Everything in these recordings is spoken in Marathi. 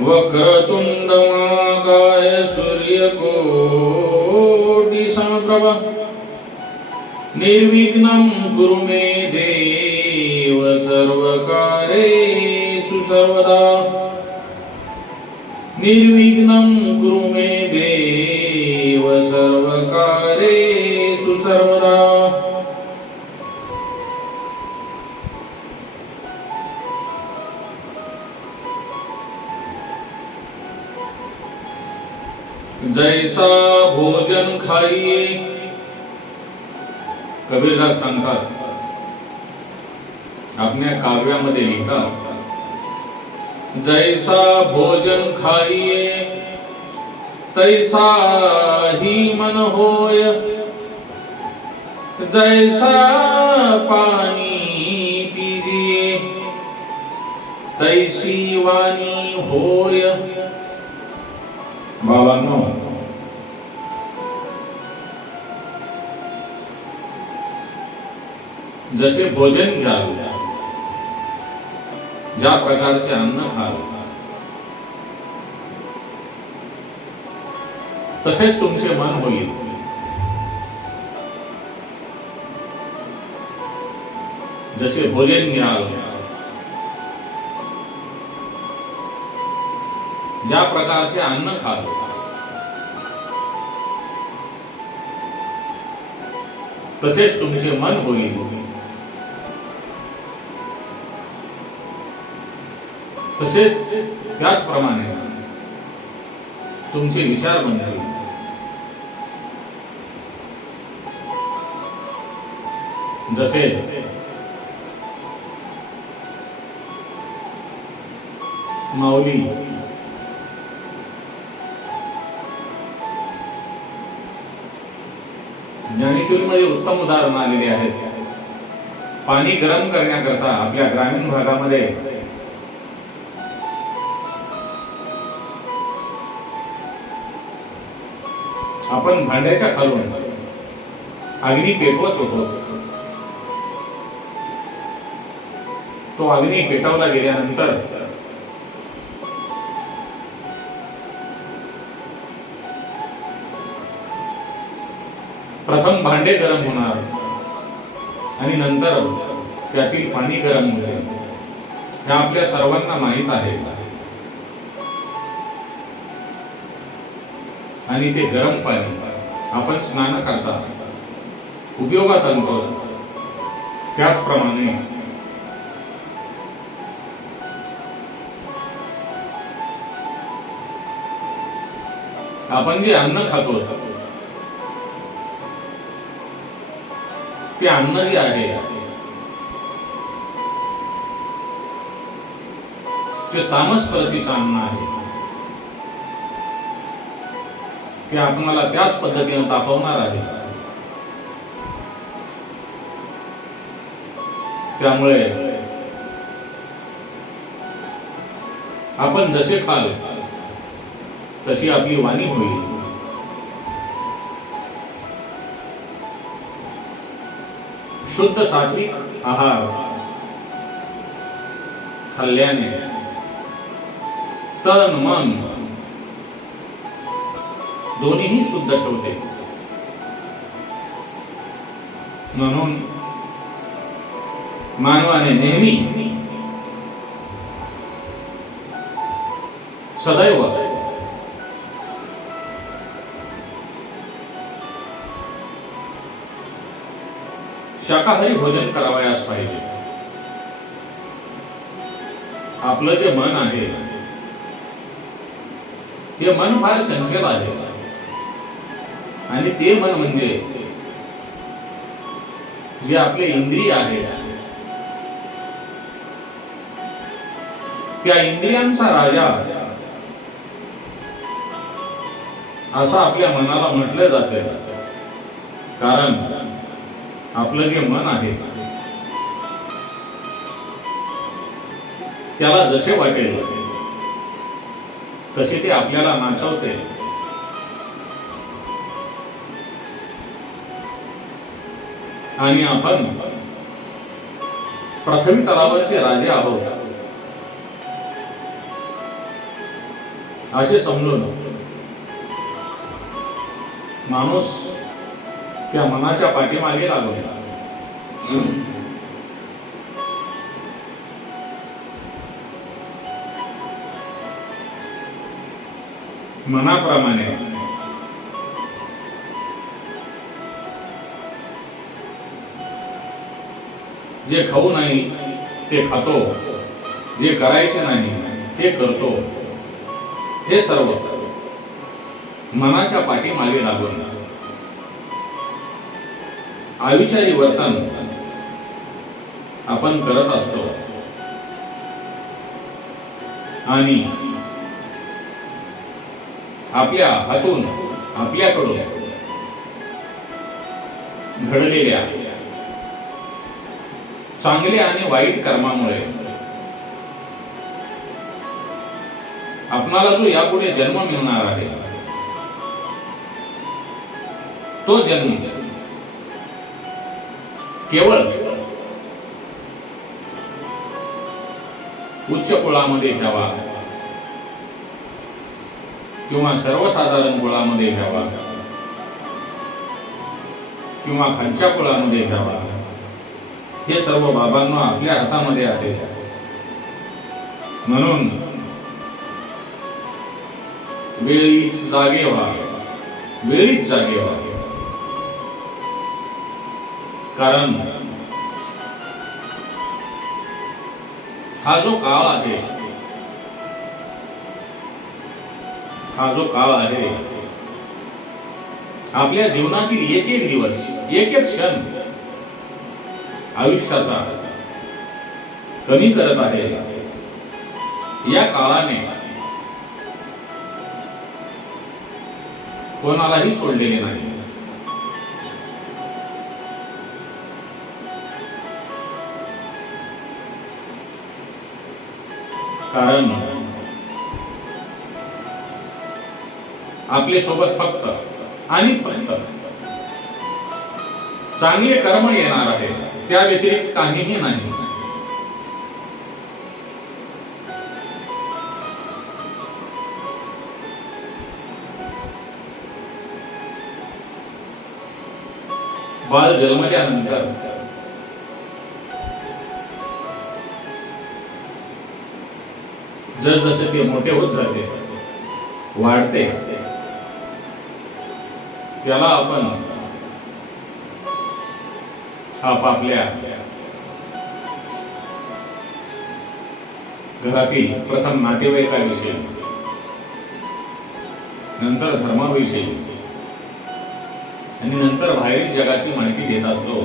वक्रतुण्डमाकाय सूर्यकोटिसमप्रभ निर्विघ्नं कुरु मे देव सर्वकारेषु सर्वदा। निर्विघ्नं कुरु मे भोजन खाइए कबीरदास सांगतात, आपल्या काव्यामध्ये लिहितात, जैसा भोजन खाइए, तैसा ही मन होय, जैसा पाणी पिजिए, तैसी वाणी होय। बाबांनो जसे भोजन घ्याल ज्या प्रकारचे अन्न खाल तसेच तुमचे मन होईल। जसे भोजन घ्याल ज्या प्रकारचे अन्न खाल तसेच तुमचे मन होईल। तसेच त्याचप्रमाणे तुमचे विचार बनतील जसे माऊली ज्ञानेश्वरीमध्ये उत्तम उदाहरण आलेले आहेत. पाणी गरम करण्याकरता आपल्या ग्रामीण भागामध्ये आपण भांड्याच्या खालून अग्नी पेटवत होतो. तो अग्नी पेटवला गेल्यानंतर प्रथम भांडे गरम होणार आणि नंतर त्यातील पाणी गरम होणार हे आपल्या सर्वांना माहीत आहे. आणि ते गरम पाणी आपण स्नान करता. उपयोगात आणतो. त्याचप्रमाणे आपण जे अन्न खातो ते अन्न जे आहे ते तामस प्रतीचं अन्न आहे ते आपणाला त्याच पद्धतीने तापवणार आहे. त्यामुळे आपण जसे खाल तशी आपली वाणी होईल. शुद्ध सात्विक आहार खाल्ल्याने तन मन दोन्हीही शुद्ध ठेवते. म्हणून मानवाने नेहमी सदैव शाकाहारी भोजन करावयास पाहिजे. आपलं जे मन आहे हे मन फार चंचल आहे. आणि ते मन म्हणजे जे आपले इंद्रिय आहे. त्या इंद्रियांचा राजा. असं आपल्या मनाला म्हटलं जाते कारण आपलं जे मन आहे त्याला जसे वाटेल तसे ते आपल्याला नाचवते. आणि आपण प्रथम तलावाचे राजे आहोत. असे समजून माणूस त्या मनाच्या पाठीमागे लागो मनाप्रमाणे जे खाऊ नाही ते खातो. जे करायचे नाही ते करतो. हे सर्व मनाच्या पाठीमागे लागून. आविचारी वर्तन आपण करत असतो. आणि आपल्या हातून आपल्याकडून घडलेल्या चांगल्या आणि वाईट कर्मामुळे. आपणाला जो यापुढे जन्म मिळणार आहे तो जन्म केवळ उच्च कुळामध्ये घ्यावा किंवा सर्वसाधारण कुळामध्ये घ्यावा किंवा खालच्या कुळामध्ये घ्यावा. हे सर्व बाबांना आपल्या हातामध्ये आहे. म्हणून वेळीच जागे व्हा. वेळीच जागे व्हा. कारण हा जो काळ आहे हा जो काळ आहे आपल्या जीवनातील एक एक दिवस एक एक क्षण आयुष्याचा कमी करत आहे. या काळाने कोणालाही सोडलेले नाही. कारण आपले सोबत फक्त आणि फक्त चांगले कर्म येणार आहे त्या व्यतिरिक्त काहीही नाही. बाळ जन्मल्यानंतर जसजसे ते मोठे होत जाते वाढते त्याला आपण आपापल्या घरातील प्रथम नातेवाईकाविषयी नंतर धर्माविषयी आणि नंतर बाहेरील जगाची माहिती देत असतो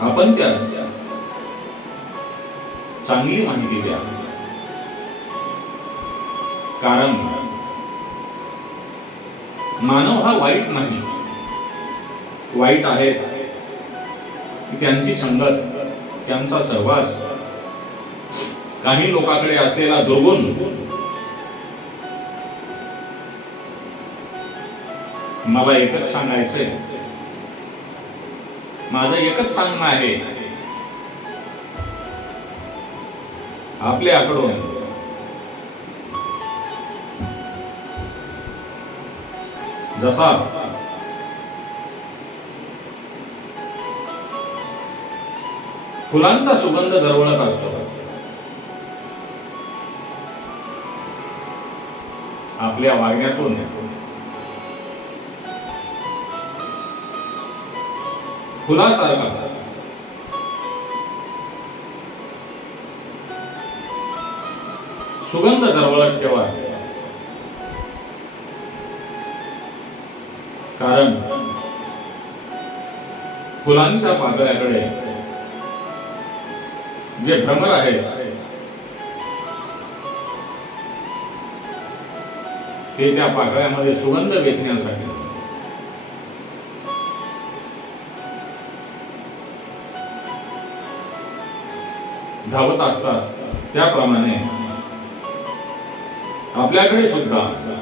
आपण त्यास चांगली माहिती द्या. कारण मानव हा वाईट नाही. वाईट आहेत. त्यांची संगत त्यांचा सहवास. काही लोकांकडे असलेला दुर्गुण मला एकच सांगायचंय. माझं एकच सांगणं आहे. आपल्याकडून जसा फुलांचा सुगंध दरवळत असतो. आपल्या वागण्यातून. फुलासारखा. सुगंध दरवळत ठेवा. कारण फुलांच्या पाकळ्याकडे जे भ्रमर आहे. ते त्या पाकळ्यामध्ये सुगंध वेचण्यासाठी. धावत असतात त्याप्रमाणे आपल्याकडे सुद्धा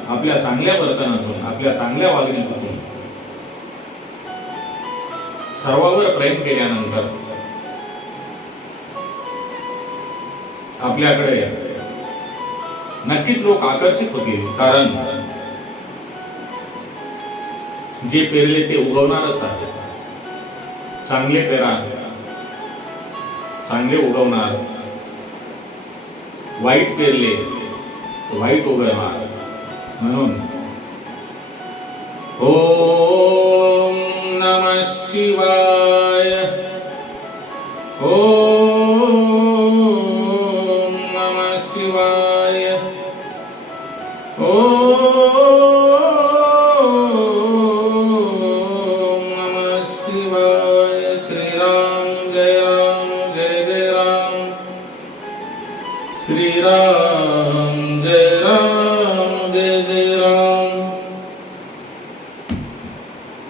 आपल्या चांगल्या वर्तनातून आपल्या चांगल्या वागणुकीतून सर्वावर प्रेम केल्यानंतर आपल्याकडे नक्कीच लोक आकर्षित होतील कारण जे पेरले ते उगवणारच आहे चांगले पेरा चांगले उगवणार वाईट पेरले वाईट उगवणार. म्हणून ओम नम शिवाय. ओम